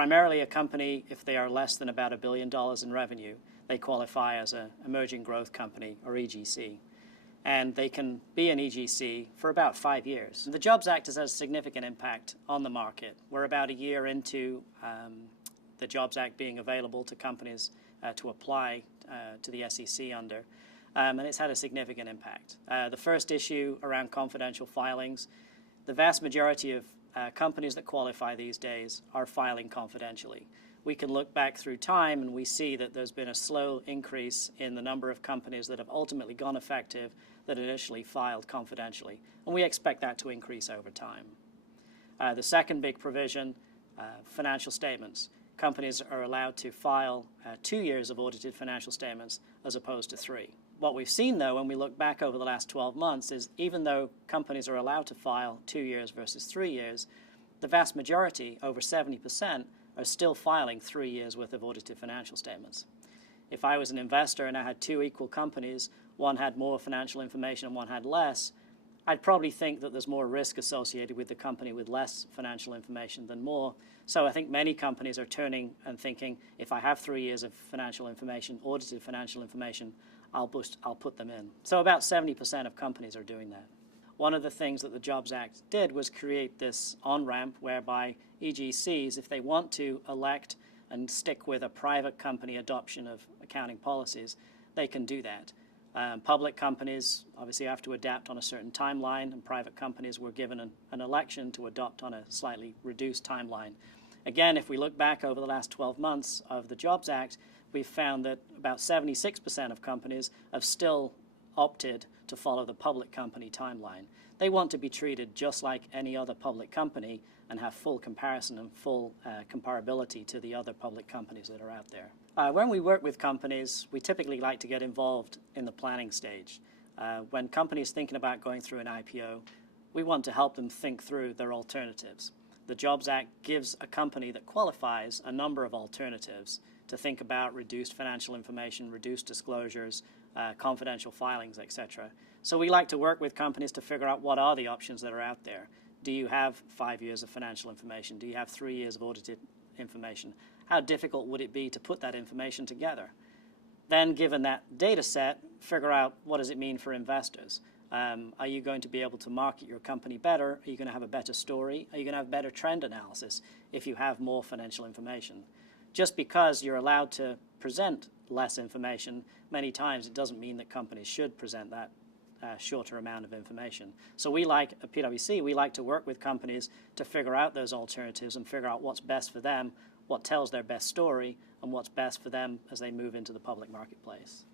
Primarily a company, if they are less than about $1 billion in revenue, they qualify as an emerging growth company, or EGC. And they can be an EGC for about 5 years. The Jobs Act has had a significant impact on the market. We're about a year into the Jobs Act being available to companies to apply to the SEC under, and it's had a significant impact. The first issue around confidential filings, the vast majority of companies that qualify these days are filing confidentially. We can look back through time and we see that there's been a slow increase in the number of companies that have ultimately gone effective that initially filed confidentially, and we expect that to increase over time. The second big provision, financial statements. Companies are allowed to file 2 years of audited financial statements as opposed to 3. What we've seen, though, when we look back over the last 12 months is even though companies are allowed to file 2 years versus 3 years, the vast majority, over 70%, are still filing 3 years worth of audited financial statements. If I was an investor and I had 2 equal companies, one had more financial information and one had less, I'd probably think that there's more risk associated with the company with less financial information than more. So I think many companies are turning and thinking, if I have 3 years of financial information, audited financial information, I'll put them in. So about 70% of companies are doing that. One of the things that the Jobs Act did was create this on-ramp whereby EGCs, if they want to elect and stick with a private company adoption of accounting policies, they can do that. Public companies obviously have to adapt on a certain timeline, and private companies were given an election to adopt on a slightly reduced timeline. Again, if we look back over the last 12 months of the Jobs Act, we've found that about 76% of companies have still opted to follow the public company timeline. They want to be treated just like any other public company and have full comparison and full comparability to the other public companies that are out there. When we work with companies, we typically like to get involved in the planning stage. When companies thinking about going through an IPO, we want to help them think through their alternatives. The Jobs Act gives a company that qualifies a number of alternatives to think about: reduced financial information, reduced disclosures, confidential filings, etc. So we like to work with companies to figure out what are the options that are out there. Do you have 5 years of financial information? Do you have 3 years of audited information? How difficult would it be to put that information together? Then, given that data set, figure out what does it mean for investors. Are you going to be able to market your company better? Are you going to have a better story? Are you going to have better trend analysis if you have more financial information? Just because you're allowed to present less information, many times it doesn't mean that companies should present that shorter amount of information. So we like, at PwC, we like to work with companies to figure out those alternatives and figure out what's best for them, what tells their best story, and what's best for them as they move into the public marketplace.